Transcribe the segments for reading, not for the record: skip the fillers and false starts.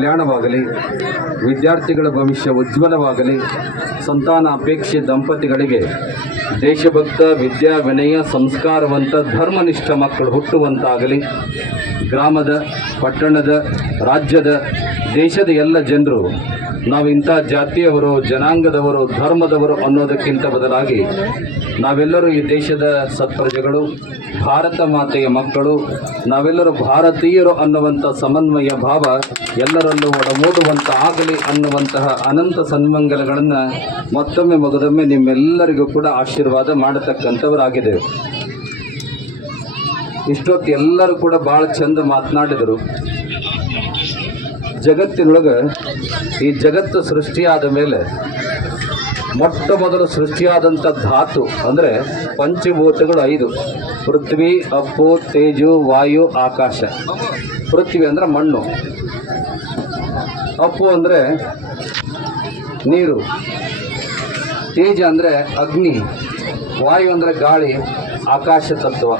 ಕಲ್ಯಾಣವಾಗಲಿ, ವಿದ್ಯಾರ್ಥಿಗಳ ಭವಿಷ್ಯ ಉಜ್ವಲವಾಗಲಿ, ಸಂತಾನ ಅಪೇಕ್ಷೆ ದಂಪತಿಗಳಿಗೆ ದೇಶಭಕ್ತ, ವಿದ್ಯಾ ವಿನಯ ಸಂಸ್ಕಾರವಂತ ಧರ್ಮನಿಷ್ಠ ಮಕ್ಕಳು ಹುಟ್ಟುವಂತಾಗಲಿ. ಗ್ರಾಮದ, ಪಟ್ಟಣದ, ರಾಜ್ಯದ, ದೇಶದ ಎಲ್ಲ ಜನರು ನಾವು ಇಂಥ ಜಾತಿಯವರು, ಜನಾಂಗದವರು, ಧರ್ಮದವರು ಅನ್ನೋದಕ್ಕಿಂತ ಬದಲಾಗಿ ನಾವೆಲ್ಲರೂ ಈ ದೇಶದ ಸತ್ಪ್ರಜೆಗಳು, ಭಾರತ ಮಾತೆಯ ಮಕ್ಕಳು, ನಾವೆಲ್ಲರೂ ಭಾರತೀಯರು ಅನ್ನುವಂಥ ಸಮನ್ವಯ ಭಾವ ಎಲ್ಲರಲ್ಲೂ ಒಡಮೂಡುವಂಥ ಆಗಲಿ ಅನ್ನುವಂತಹ ಅನಂತ ಸನ್ಮಂಗಲಗಳನ್ನು ಮತ್ತೊಮ್ಮೆ ಮಗದೊಮ್ಮೆ ನಿಮ್ಮೆಲ್ಲರಿಗೂ ಕೂಡ ಆಶೀರ್ವಾದ ಮಾಡತಕ್ಕಂಥವರಾಗಿದ್ದೇವೆ. ಇಷ್ಟೊತ್ತು ಎಲ್ಲರೂ ಕೂಡ ಭಾಳ ಚಂದ ಮಾತನಾಡಿದರು. ಜಗತ್ತಿನೊಳಗೆ ಈ ಜಗತ್ತು ಸೃಷ್ಟಿಯಾದ ಮೇಲೆ ಮೊಟ್ಟ ಮೊದಲು ಸೃಷ್ಟಿಯಾದಂಥ ಧಾತು ಅಂದರೆ ಪಂಚಭೂತಗಳು 5: ಪೃಥ್ವಿ, ಅಪ್ಪು, ತೇಜು, ವಾಯು, ಆಕಾಶ. ಪೃಥ್ವಿ ಅಂದರೆ ಮಣ್ಣು, ಅಪ್ಪು ಅಂದರೆ ನೀರು, ತೇಜ ಅಂದರೆ ಅಗ್ನಿ, ವಾಯು ಅಂದರೆ ಗಾಳಿ, ಆಕಾಶ ತತ್ವ.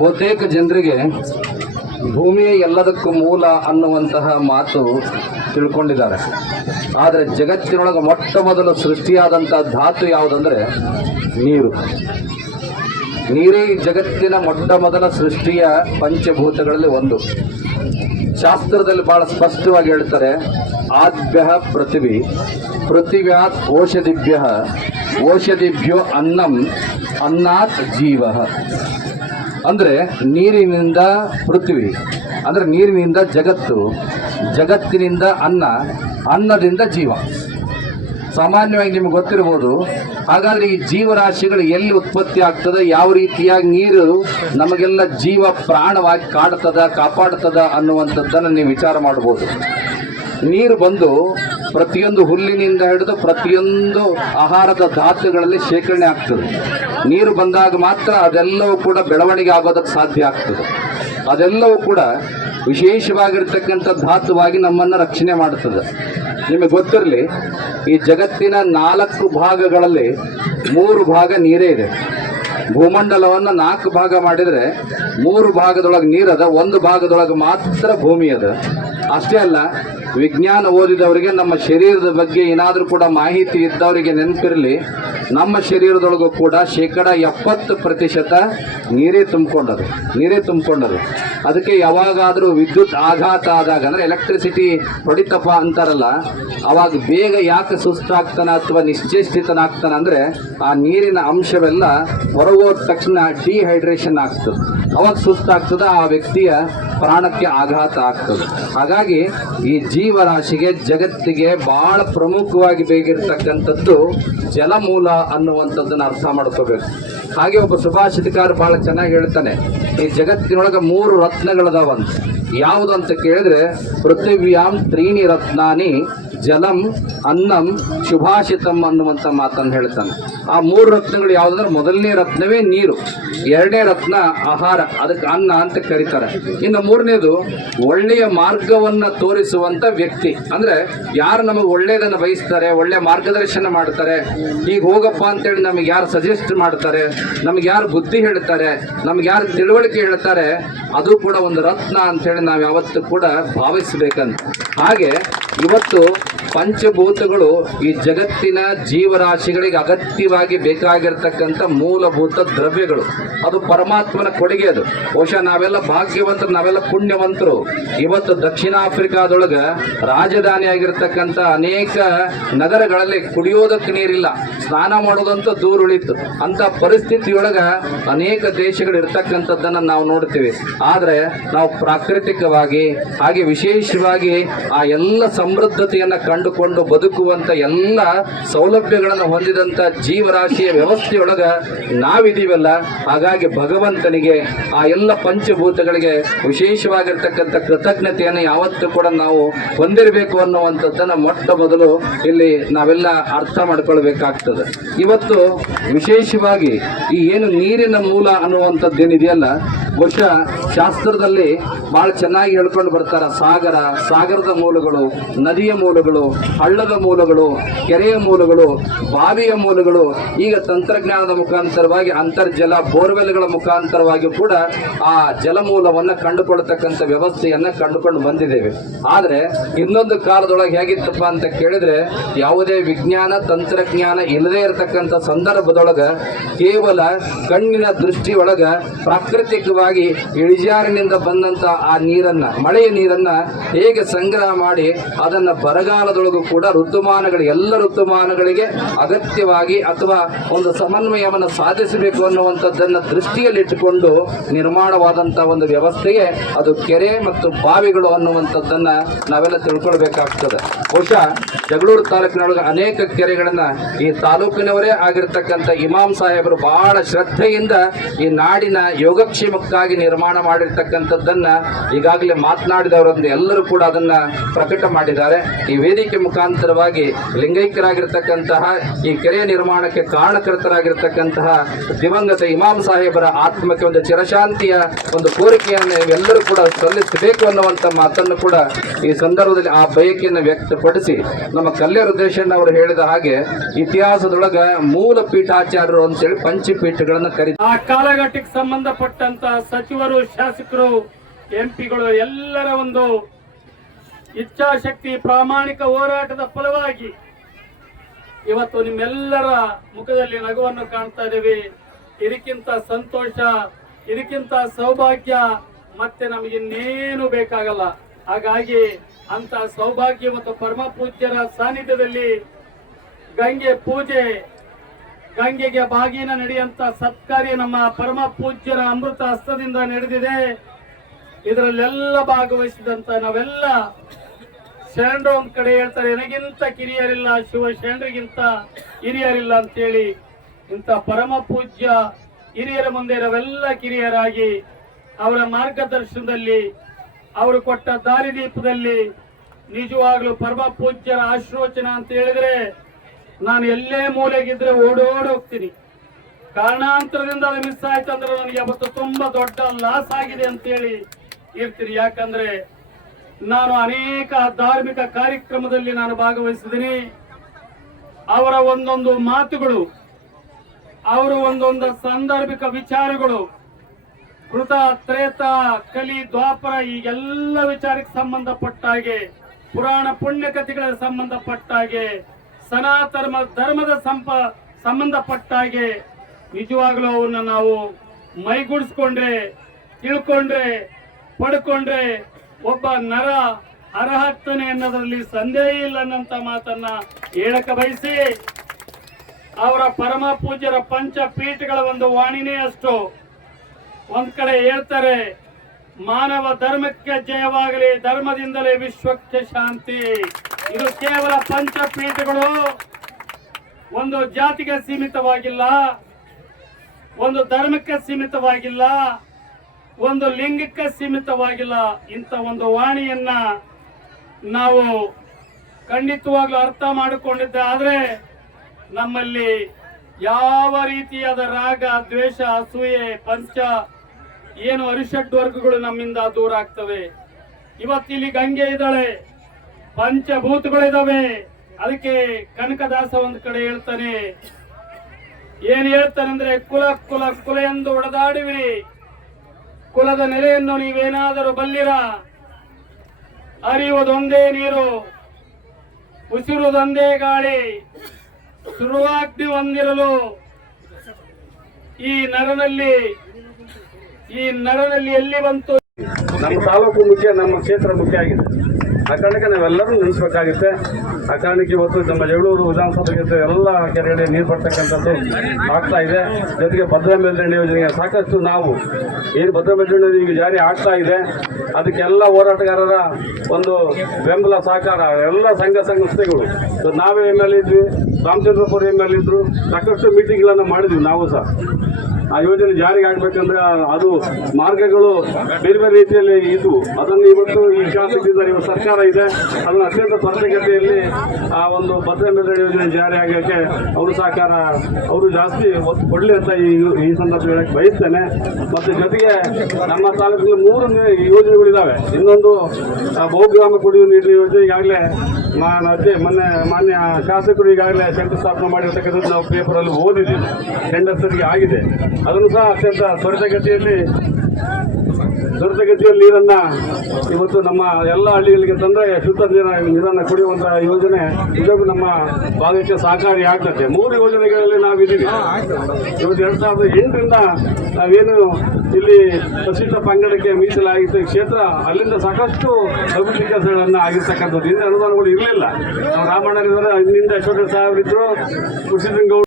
ಬಹುತೇಕ ಜನರಿಗೆ ಭೂಮಿಯೇ ಎಲ್ಲದಕ್ಕೂ ಮೂಲ ಅನ್ನುವಂತಹ ಮಾತು ತಿಳ್ಕೊಂಡಿದ್ದಾರೆ. ಆದರೆ ಜಗತ್ತಿನೊಳಗೆ ಮೊಟ್ಟ ಮೊದಲು ಸೃಷ್ಟಿಯಾದಂಥ ಧಾತು ಯಾವುದಂದರೆ ನೀರು. ನೀರೇ ಈ ಜಗತ್ತಿನ ಮೊಟ್ಟ ಮೊದಲ ಸೃಷ್ಟಿಯ ಪಂಚಭೂತಗಳಲ್ಲಿ ಒಂದು. ಶಾಸ್ತ್ರದಲ್ಲಿ ಭಾಳ ಸ್ಪಷ್ಟವಾಗಿ ಹೇಳ್ತಾರೆ, ಆದ್ಯ ಪೃಥ್ವಿ, ಪೃಥಿವ್ಯಾತ್ ಓಷಧಿಭ್ಯ, ಓಷಧಿಭ್ಯೋ ಅನ್ನಂ, ಅನ್ನಾತ್ ಜೀವ. ಅಂದರೆ ನೀರಿನಿಂದ ಪೃಥ್ವಿ ಅಂದರೆ ನೀರಿನಿಂದ ಜಗತ್ತು, ಜಗತ್ತಿನಿಂದ ಅನ್ನ, ಅನ್ನದಿಂದ ಜೀವ. ಸಾಮಾನ್ಯವಾಗಿ ನಿಮಗೆ ಗೊತ್ತಿರ್ಬೋದು. ಹಾಗಾದರೆ ಈ ಜೀವರಾಶಿಗಳು ಎಲ್ಲಿ ಉತ್ಪತ್ತಿ ಆಗ್ತದೆ, ಯಾವ ರೀತಿಯಾಗಿ ನೀರು ನಮಗೆಲ್ಲ ಜೀವ ಪ್ರಾಣವಾಗಿ ಕಾಪಾಡ್ತದ ಅನ್ನುವಂಥದ್ದನ್ನು ನೀವು ವಿಚಾರ ಮಾಡ್ಬೋದು. ನೀರು ಬಂದು ಪ್ರತಿಯೊಂದು ಹುಲ್ಲಿನಿಂದ ಹಿಡಿದು ಪ್ರತಿಯೊಂದು ಆಹಾರದ ಧಾತುಗಳಲ್ಲಿ ಶೇಖರಣೆ ಆಗ್ತದೆ. ನೀರು ಬಂದಾಗ ಮಾತ್ರ ಅದೆಲ್ಲವೂ ಕೂಡ ಬೆಳವಣಿಗೆ ಆಗೋದಕ್ಕೆ ಸಾಧ್ಯ ಆಗ್ತದೆ. ಅದೆಲ್ಲವೂ ಕೂಡ ವಿಶೇಷವಾಗಿರ್ತಕ್ಕಂಥ ಧಾತುವಾಗಿ ನಮ್ಮನ್ನು ರಕ್ಷಣೆ ಮಾಡುತ್ತದೆ. ನಿಮಗೆ ಗೊತ್ತಿರಲಿ, ಈ ಜಗತ್ತಿನ 4 ಭಾಗಗಳಲ್ಲಿ 3 ಭಾಗ ನೀರೇ ಇದೆ. ಭೂಮಂಡಲವನ್ನು 4 ಭಾಗ ಮಾಡಿದರೆ 3 ಭಾಗದೊಳಗೆ ನೀರದ, 1 ಭಾಗದೊಳಗೆ ಮಾತ್ರ ಭೂಮಿ ಅದ. ಅಷ್ಟೇ ಅಲ್ಲ, ವಿಜ್ಞಾನ ಓದಿದವರಿಗೆ, ನಮ್ಮ ಶರೀರದ ಬಗ್ಗೆ ಏನಾದರೂ ಕೂಡ ಮಾಹಿತಿ ಇದ್ದವರಿಗೆ ನೆನಪಿರಲಿ, ನಮ್ಮ ಶರೀರದೊಳಗೂ ಕೂಡ 70% ನೀರೇ ತುಂಬಿಕೊಂಡದು. ಅದಕ್ಕೆ ಯಾವಾಗಾದರೂ ವಿದ್ಯುತ್ ಆಘಾತ ಆದಾಗ, ಅಂದರೆ ಎಲೆಕ್ಟ್ರಿಸಿಟಿ ಹೊಡಿತಪ್ಪ ಅಂತಾರಲ್ಲ, ಅವಾಗ ಬೇಗ ಯಾಕೆ ಸುಸ್ತಾಗ್ತಾನೆ ಅಥವಾ ನಿಶ್ಚೇಷ್ಟಿತನಾಗ್ತಾನೆ ಅಂದರೆ ಆ ನೀರಿನ ಅಂಶವೆಲ್ಲ ಹೊರಗೋದ ತಕ್ಷಣ ಡಿಹೈಡ್ರೇಷನ್ ಆಗ್ತದೆ. ಅವಾಗ ಸುಸ್ತಾಗ್ತದೆ, ಆ ವ್ಯಕ್ತಿಯ ಪ್ರಾಣಕ್ಕೆ ಆಘಾತ ಆಗ್ತದೆ. ಹಾಗಾಗಿ ಈ ಜೀವರಾಶಿಗೆ, ಜಗತ್ತಿಗೆ ಬಹಳ ಪ್ರಮುಖವಾಗಿ ಬೇಕಿರ್ತಕ್ಕಂಥದ್ದು ಜಲಮೂಲ ಅನ್ನುವಂಥದ್ದನ್ನು ಅರ್ಥ ಮಾಡ್ಕೋಬೇಕು. ಹಾಗೆ ಒಬ್ಬ ಸುಭಾಷಿತಕಾರ ಭಾಳ ಚೆನ್ನಾಗಿ ಹೇಳ್ತಾನೆ, ಈ ಜಗತ್ತಿನೊಳಗೆ 3 ರತ್ನಗಳದಾವಂತ. ಯಾವುದು ಅಂತ ಕೇಳಿದ್ರೆ, ಪೃಥಿವ್ಯಾಂ 3 ರತ್ನಾನಿ, ಜಲಂ, ಅನ್ನಂ, ಶುಭಾಷಿತಂ ಅನ್ನುವಂಥ ಮಾತನ್ನು ಹೇಳ್ತಾನೆ. ಆ 3 ರತ್ನಗಳು ಯಾವುದಂದ್ರೆ, ಮೊದಲನೇ ರತ್ನವೇ ನೀರು, 2ನೇ ರತ್ನ ಆಹಾರ, ಅದಕ್ಕೆ ಅನ್ನ ಅಂತ ಕರೀತಾರೆ. ಇನ್ನು 3ನೇದು ಒಳ್ಳೆಯ ಮಾರ್ಗವನ್ನು ತೋರಿಸುವಂಥ ವ್ಯಕ್ತಿ. ಅಂದರೆ ಯಾರು ನಮಗೆ ಒಳ್ಳೆಯದನ್ನು ಬಯಸ್ತಾರೆ, ಒಳ್ಳೆಯ ಮಾರ್ಗದರ್ಶನ ಮಾಡ್ತಾರೆ, ಈಗ ಹೋಗಪ್ಪ ಅಂತೇಳಿ ನಮಗೆ ಯಾರು ಸಜೆಸ್ಟ್ ಮಾಡ್ತಾರೆ, ನಮಗೆ ಯಾರು ಬುದ್ಧಿ ಹೇಳ್ತಾರೆ, ನಮ್ಗೆ ಯಾರು ತಿಳುವಳಿಕೆ ಹೇಳ್ತಾರೆ, ಅದು ಕೂಡ ಒಂದು ರತ್ನ ಅಂಥೇಳಿ ನಾವು ಯಾವತ್ತೂ ಕೂಡ ಭಾವಿಸಬೇಕಂತ. ಹಾಗೆ ಇವತ್ತು ಪಂಚಭೂತಗಳು ಈ ಜಗತ್ತಿನ ಜೀವರಾಶಿಗಳಿಗೆ ಅಗತ್ಯವಾಗಿ ಬೇಕಾಗಿರ್ತಕ್ಕಂಥ ಮೂಲಭೂತ ದ್ರವ್ಯಗಳು. ಅದು ಪರಮಾತ್ಮನ ಕೊಡುಗೆ. ಅದು ಬಹುಶಃ ನಾವೆಲ್ಲ ಭಾಗ್ಯವಂತರು, ನಾವೆಲ್ಲ ಪುಣ್ಯವಂತರು. ಇವತ್ತು ದಕ್ಷಿಣ ಆಫ್ರಿಕಾದೊಳಗೆ ರಾಜಧಾನಿ ಆಗಿರ್ತಕ್ಕಂಥ ಅನೇಕ ನಗರಗಳಲ್ಲಿ ಕುಡಿಯೋದಕ್ಕೆ ನೀರಿಲ್ಲ, ಸ್ನಾನ ಮಾಡೋದಂತೂ ದೂರ ಉಳಿತು. ಅಂಥ ಪರಿಸ್ಥಿತಿಯೊಳಗೆ ಅನೇಕ ದೇಶಗಳು ಇರ್ತಕ್ಕಂಥದ್ದನ್ನು ನಾವು ನೋಡ್ತೀವಿ. ಆದರೆ ನಾವು ಪ್ರಾಕೃತಿಕವಾಗಿ, ಹಾಗೆ ವಿಶೇಷವಾಗಿ ಆ ಎಲ್ಲ ಸಮೃದ್ಧತೆಯನ್ನು ಕಂಡುಕೊಂಡು ಬದುಕುವಂಥ ಎಲ್ಲ ಸೌಲಭ್ಯಗಳನ್ನು ಹೊಂದಿದಂಥ ಜೀವರಾಶಿಯ ವ್ಯವಸ್ಥೆಯೊಳಗೆ ನಾವಿದೀವಲ್ಲ. ಹಾಗಾಗಿ ಭಗವಂತನಿಗೆ, ಆ ಎಲ್ಲ ಪಂಚಭೂತಗಳಿಗೆ ವಿಶೇಷವಾಗಿರ್ತಕ್ಕಂಥ ಕೃತಜ್ಞತೆಯನ್ನು ಯಾವತ್ತೂ ಕೂಡ ನಾವು ಹೊಂದಿರಬೇಕು ಅನ್ನುವಂಥದ್ದನ್ನು ಮೊಟ್ಟ ಮೊದಲು ಇಲ್ಲಿ ನಾವೆಲ್ಲ ಅರ್ಥ ಮಾಡ್ಕೊಳ್ಬೇಕಾಗ್ತದೆ. ಇವತ್ತು ವಿಶೇಷವಾಗಿ ಈ ಏನು ನೀರಿನ ಮೂಲ ಅನ್ನುವಂಥದ್ದೇನಿದೆಯಲ್ಲ, ಬಹುಶಃ ಶಾಸ್ತ್ರದಲ್ಲಿ ಬಹಳ ಚೆನ್ನಾಗಿ ಹೇಳ್ಕೊಂಡು ಬರ್ತಾರ. ಸಾಗರದ ಮೂಲಗಳು, ನದಿಯ ಮೂಲಗಳು, ಹಳ್ಳದ ಮೂಲಗಳು, ಕೆರೆಯ ಮೂಲಗಳು, ಬಾವಿಯ ಮೂಲಗಳು. ಈಗ ತಂತ್ರಜ್ಞಾನದ ಮುಖಾಂತರವಾಗಿ ಅಂತರ್ಜಲ ಬೋರ್ವೆಲ್ಗಳ ಮುಖಾಂತರವಾಗಿ ಕೂಡ ಆ ಜಲಮೂಲವನ್ನು ಕಂಡುಕೊಳ್ಳತಕ್ಕಂಥ ವ್ಯವಸ್ಥೆಯನ್ನ ಕಂಡುಕೊಂಡು ಬಂದಿದ್ದೇವೆ. ಆದ್ರೆ ಇನ್ನೊಂದು ಕಾಲದೊಳಗೆ ಹೇಗಿತ್ತಪ್ಪ ಅಂತ ಕೇಳಿದ್ರೆ, ಯಾವುದೇ ವಿಜ್ಞಾನ ತಂತ್ರಜ್ಞಾನ ಇಲ್ಲದೆ ಇರತಕ್ಕಂಥ ಸಂದರ್ಭದೊಳಗ ಕೇವಲ ಕಣ್ಣಿನ ದೃಷ್ಟಿಯೊಳಗ ಪ್ರಾಕೃತಿಕವಾಗಿ ಇಳಿಜಾರಿನಿಂದ ಬಂದಂತ ಆ ನೀರನ್ನ, ಮಳೆಯ ನೀರನ್ನ ಹೇಗೆ ಸಂಗ್ರಹ ಮಾಡಿ ಅದನ್ನ ಬರಗಾಲದೊಳಗೂ ಕೂಡ ಎಲ್ಲ ಋತುಮಾನಗಳಿಗೆ ಅಗತ್ಯವಾಗಿ ಅಥವಾ ಒಂದು ಸಮನ್ವಯವನ್ನು ಸಾಧಿಸಬೇಕು ಅನ್ನುವಂಥದ್ದನ್ನ ದೃಷ್ಟಿಯಲ್ಲಿಟ್ಟುಕೊಂಡು ನಿರ್ಮಾಣವಾದಂತಹ ಒಂದು ವ್ಯವಸ್ಥೆಯೇ ಅದು ಕೆರೆ ಮತ್ತು ಬಾವಿಗಳು ಅನ್ನುವಂಥದ್ದನ್ನ ನಾವೆಲ್ಲ ತಿಳ್ಕೊಳ್ಬೇಕಾಗ್ತದೆ. ಬಹುಶಃ ಜಗಳೂರು ತಾಲೂಕಿನೊಳಗೆ ಅನೇಕ ಕೆರೆಗಳನ್ನ ಈ ತಾಲೂಕಿನವರೇ ಆಗಿರ್ತಕ್ಕಂಥ ಇಮಾಮ್ ಸಾಹೇಬರು ಬಹಳ ಶ್ರದ್ಧೆಯಿಂದ ಈ ನಾಡಿನ ಯೋಗಕ್ಷೇಮಕ್ಕಾಗಿ ನಿರ್ಮಾಣ ಮಾಡಿರ್ತಕ್ಕಂಥದ್ದನ್ನ ಈಗಾಗಲೇ ಮಾತನಾಡಿದವರೊಂದು ಎಲ್ಲರೂ ಕೂಡ ಅದನ್ನ ಪ್ರಕಟ ಮಾಡಿದ್ದಾರೆ. ಈ ವೇದಿಕೆ ಮುಖಾಂತರವಾಗಿ ಲಿಂಗೈಕ್ಯರಾಗಿರ್ತಕ್ಕಂತಹ ಈ ಕೆರೆಯ ನಿರ್ಮಾಣಕ್ಕೆ ಕಾರಣಕರ್ತರಾಗಿರ್ತಕ್ಕಂತಹ ದಿವಂಗತ ಇಮಾಮ್ ಸಾಹೇಬರ ಆತ್ಮಕ್ಕೆ ಒಂದು ಚಿರಶಾಂತಿಯ ಒಂದು ಕೋರಿಕೆಯನ್ನು ಎಲ್ಲರೂ ಕೂಡ ಸಲ್ಲಿಸಬೇಕು ಅನ್ನುವಂಥ ಮಾತನ್ನು ಕೂಡ ಈ ಸಂದರ್ಭದಲ್ಲಿ ಆ ಬಯಕೆಯನ್ನು ವ್ಯಕ್ತಪಡಿಸಿ, ನಮ್ಮ ಕಲ್ಯಾಣದೇಶನ್ ಅವರು ಹೇಳಿದ ಹಾಗೆ ಇತಿಹಾಸದೊಳಗ ಮೂಲ ಪೀಠಾಚಾರ್ಯರು ಅಂತೇಳಿ ಪಂಚಪೀಠಗಳನ್ನು ಆ ಕಾಲಘಟ್ಟಕ್ಕೆ ಸಂಬಂಧಪಟ್ಟಂತ ಸಚಿವರು, ಶಾಸಕರು, ಎಂಪಿಗಳು ಎಲ್ಲರ ಒಂದು ಇಚ್ಛಾಶಕ್ತಿ, ಪ್ರಾಮಾಣಿಕ ಹೋರಾಟದ ಫಲವಾಗಿ ಇವತ್ತು ನಿಮ್ಮೆಲ್ಲರ ಮುಖದಲ್ಲಿ ನಗುವನ್ನು ಕಾಣ್ತಾ ಇದ್ದೇವೆ. ಇದಕ್ಕಿಂತ ಸಂತೋಷ, ಇದಕ್ಕಿಂತ ಸೌಭಾಗ್ಯ ಮತ್ತೆ ನಮಗಿನ್ನೇನು ಬೇಕಾಗಲ್ಲ. ಹಾಗಾಗಿ ಅಂತ ಸೌಭಾಗ್ಯ ಮತ್ತು ಪರಮ ಪೂಜ್ಯರ ಸಾನ್ನಿಧ್ಯದಲ್ಲಿ ಗಂಗೆ ಪೂಜೆ, ಗಂಗೆಗೆ ಬಾಗಿನ ನಡೆಯುವಂತ ಸತ್ಕಾರ್ಯ ನಮ್ಮ ಪರಮ ಪೂಜ್ಯರ ಅಮೃತ ಹಸ್ತದಿಂದ ನಡೆದಿದೆ. ಇದರಲ್ಲೆಲ್ಲ ಭಾಗವಹಿಸಿದಂತ ನಾವೆಲ್ಲ ಶರಣರು ಒಂದ್ ಕಡೆ ಹೇಳ್ತಾರೆ, ನನಗಿಂತ ಕಿರಿಯರಿಲ್ಲ, ಶಿವ ಶರಣರಿಗಿಂತ ಹಿರಿಯರಿಲ್ಲ ಅಂತೇಳಿ ಇಂಥ ಪರಮ ಪೂಜ್ಯ ಹಿರಿಯರ ಮುಂದೆ ನಾವೆಲ್ಲ ಕಿರಿಯರಾಗಿ ಅವರ ಮಾರ್ಗದರ್ಶನದಲ್ಲಿ, ಅವರು ಕೊಟ್ಟ ದಾರಿದೀಪದಲ್ಲಿ ನಿಜವಾಗ್ಲೂ ಪರಮ ಪೂಜ್ಯರ ಆಶೀರ್ವಚನ ಅಂತ ಹೇಳಿದ್ರೆ ನಾನು ಎಲ್ಲೇ ಮೂಲೆಗಿದ್ರೆ ಓಡೋಡೋಗ್ತೀನಿ. ಕಾರಣಾಂತರದಿಂದ ಅದು ಮಿಸ್ ಆಯ್ತು ಅಂದ್ರೆ ನನಗೆ ಅವತ್ತು ತುಂಬಾ ದೊಡ್ಡ ಲಾಸ್ ಆಗಿದೆ ಅಂತೇಳಿ ಇರ್ತೀನಿ. ಯಾಕಂದ್ರೆ ನಾನು ಅನೇಕ ಧಾರ್ಮಿಕ ಕಾರ್ಯಕ್ರಮದಲ್ಲಿ ನಾನು ಭಾಗವಹಿಸಿದ್ದೀನಿ. ಅವರ ಒಂದೊಂದು ಮಾತುಗಳು, ಅವರು ಒಂದೊಂದು ಸಾಂದರ್ಭಿಕ ವಿಚಾರಗಳು, ಕೃತ, ತ್ರೇತ, ಕಲಿ, ದ್ವಾಪರ ಈಗೆಲ್ಲ ವಿಚಾರಕ್ಕೆ ಸಂಬಂಧಪಟ್ಟ ಹಾಗೆ, ಪುರಾಣ ಪುಣ್ಯಕಥೆಗಳ ಸಂಬಂಧಪಟ್ಟ ಹಾಗೆ, ಸನಾತನ ಧರ್ಮದ ಸಂಬಂಧಪಟ್ಟ ಹಾಗೆ ನಿಜವಾಗ್ಲೂ ಅವನ್ನ ನಾವು ಮೈಗೂಡಿಸ್ಕೊಂಡ್ರೆ, ತಿಳ್ಕೊಂಡ್ರೆ, ಪಡ್ಕೊಂಡ್ರೆ ಒಬ್ಬ ನರ ಅರ್ಹತನೆ ಅನ್ನೋದ್ರಲ್ಲಿ ಸಂದೇಹ ಇಲ್ಲ ಅನ್ನಂತ ಮಾತನ್ನ ಹೇಳಕ ಬಯಸಿ, ಅವರ ಪರಮ ಪೂಜ್ಯರ ಪಂಚಪೀಠಗಳ ಒಂದು ವಾಣಿನೇ ಅಷ್ಟು. ಒಂದ್ ಕಡೆ ಹೇಳ್ತಾರೆ, ಮಾನವ ಧರ್ಮಕ್ಕೆ ಜಯವಾಗಲಿ, ಧರ್ಮದಿಂದಲೇ ವಿಶ್ವಕ್ಕೆ ಶಾಂತಿ. ಇದು ಕೇವಲ ಪಂಚಪೀಠಗಳು ಒಂದು ಜಾತಿಗೆ ಸೀಮಿತವಾಗಿಲ್ಲ, ಒಂದು ಧರ್ಮಕ್ಕೆ ಸೀಮಿತವಾಗಿಲ್ಲ, ಒಂದು ಲಿಂಗಕ್ಕೆ ಸೀಮಿತವಾಗಿಲ್ಲ. ಇಂಥ ಒಂದು ವಾಣಿಯನ್ನ ನಾವು ಖಂಡಿತವಾಗ್ಲೂ ಅರ್ಥ ಮಾಡಿಕೊಂಡಿದ್ದೆ ಆದ್ರೆ ನಮ್ಮಲ್ಲಿ ಯಾವ ರೀತಿಯಾದ ರಾಗ, ದ್ವೇಷ, ಅಸೂಯೆ, ಪಂಚ ಏನು ಅರಿಷಡ್ ವರ್ಗಗಳು ನಮ್ಮಿಂದ ದೂರ ಆಗ್ತವೆ. ಇವತ್ತಿಲ್ಲಿ ಗಂಗೆ ಇದ್ದಾಳೆ, ಪಂಚಭೂತಗಳಿದಾವೆ. ಅದಕ್ಕೆ ಕನಕದಾಸ ಒಂದ್ ಕಡೆ ಹೇಳ್ತಾನೆ, ಏನ್ ಹೇಳ್ತಾನಂದ್ರೆ, ಕುಲ ಕುಲ ಕುಲ ಎಂದು ಒಡೆದಾಡುವಿರಿ, ಕುಲದ ನೆಲೆಯನ್ನು ನೀವೇನಾದರೂ ಬಲ್ಲಿರ, ಹರಿಯುವುದೊಂದೇ ನೀರು, ಉಸಿರುವುದೊಂದೇ ಗಾಳಿ, ಸುರುವಾಗ್ನಿ ಹೊಂದಿರಲು ಈ ನರನಲ್ಲಿ ಎಲ್ಲಿ ಬಂತು? ನಮ್ಮ ತಾಲೂಕು ಮುಖ್ಯ, ನಮ್ಮ ಕ್ಷೇತ್ರ ಮುಖ್ಯ ಆಗಿದೆ. ಆ ಕಾರಣಕ್ಕೆ ನಾವೆಲ್ಲರೂ ನೆನೆಸ್ಬೇಕಾಗುತ್ತೆ. ಆ ಕಾರಣಕ್ಕೆ ಇವತ್ತು ನಮ್ಮ ಜಗಳೂರು ವಿಧಾನಸಭೆಗೆ ಎಲ್ಲ ಕೆರೆಗಳಿಗೆ ನೀರು ಬರ್ತಕ್ಕಂಥದ್ದು ಆಗ್ತಾ ಇದೆ. ಜೊತೆಗೆ ಭದ್ರಾ ಮೇಲ್ದಂಡೆ ಯೋಜನೆಗೆ ಸಾಕಷ್ಟು ನಾವು ಏನು ಭದ್ರಾ ಮೇಲ್ದಂಡೆ ಈಗ ಜಾರಿ ಆಗ್ತಾ ಇದೆ, ಅದಕ್ಕೆಲ್ಲ ಹೋರಾಟಗಾರರ ಒಂದು ಬೆಂಬಲ, ಸಹಕಾರ, ಎಲ್ಲ ಸಂಘ ಸಂಸ್ಥೆಗಳು, ನಾವೇ ಎಮ್ ಎಲ್ ಇದ್ವಿ, ರಾಮಚಂದ್ರಪುರ ಎಮ್ ಎಲ್ ಇದ್ರು, ಸಾಕಷ್ಟು ಮೀಟಿಂಗ್ಗಳನ್ನು ಮಾಡಿದ್ವಿ ನಾವು ಸಹ. ಆ ಯೋಜನೆ ಜಾರಿಗೆ ಆಗ್ಬೇಕಂದ್ರೆ ಅದು ಮಾರ್ಗಗಳು ಬೇರೆ ಬೇರೆ ರೀತಿಯಲ್ಲಿ ಇದ್ವು. ಅದನ್ನು ಇವತ್ತು ಈ ಶಾಸಕರಿದ್ದಾರೆ, ಇವತ್ತು ಸರ್ಕಾರ ಇದೆ, ಅದನ್ನು ಅತ್ಯಂತ ತ್ವರಿತಗತಿಯಲ್ಲಿ ಆ ಒಂದು ಭದ್ರಾ ಮೇಲ್ದಂಡೆ ಯೋಜನೆ ಜಾರಿ ಆಗಕ್ಕೆ ಅವರು ಸಹಕಾರ ಅವರು ಜಾಸ್ತಿ ಒತ್ತು ಕೊಡಲಿ ಅಂತ ಈ ಸಂದರ್ಭ ಹೇಳಕ್ಕೆ ಬಯಸ್ತೇನೆ. ಮತ್ತು ಜೊತೆಗೆ ನಮ್ಮ ತಾಲೂಕಿನಲ್ಲಿ 3 ಯೋಜನೆಗಳಿದ್ದಾವೆ. ಇನ್ನೊಂದು ಬಹುಗ್ರಾಮ ಕುಡಿಯುವ ನೀರಿನ ಯೋಜನೆ ಈಗಾಗಲೇ ಮೊನ್ನೆ ಮಾನ್ಯ ಶಾಸಕರು ಈಗಾಗಲೇ ಶಂಕುಸ್ಥಾಪನೆ ಮಾಡಿರ್ತಕ್ಕಂಥದ್ದು ನಾವು ಪೇಪರಲ್ಲಿ ಓದಿದ್ದೀವಿ. ಟೆಂಡರ್ ಸರಿಗೆ ಆಗಿದೆ. ಅದನ್ನು ಸಹ ಅತ್ಯಂತ ತ್ವರಿತಗತಿಯಲ್ಲಿ ನೀರನ್ನು ಇವತ್ತು ನಮ್ಮ ಎಲ್ಲ ಹಳ್ಳಿಗಳಿಗೆ ತಂದರೆ ಶುದ್ಧ ನೀರನ್ನು ಕುಡಿಯುವಂಥ ಯೋಜನೆ ನಿಜಕ್ಕೂ ನಮ್ಮ ಭಾಗಕ್ಕೆ ಸಹಕಾರಿ ಆಗ್ತದೆ. 3 ಯೋಜನೆಗಳಲ್ಲಿ ನಾವಿದ್ದೀವಿ. ಇವತ್ತು 2008ರಿಂದ ನಾವೇನು ಇಲ್ಲಿ ಪರಿಶಿಷ್ಟ ಪಂಗಡಕ್ಕೆ ಮೀಸಲಾಗಿದ್ದ ಕ್ಷೇತ್ರ, ಅಲ್ಲಿಂದ ಸಾಕಷ್ಟು ಅಭಿವೃದ್ಧಿ ಕೆಲಸಗಳನ್ನು ಆಗಿರ್ತಕ್ಕಂಥದ್ದು. ಹಿಂದೆ ಅನುದಾನಗಳು ಇರಲಿಲ್ಲ. ನಾವು ರಾಮಣ್ಣರಿದ್ದಾರೆ, ಹಿಂದಿಂದ ಅಶೋಕ ಸಾಹೇಬರಿದ್ದರು, ಕೃಷಿಲಿಂಗೌಡ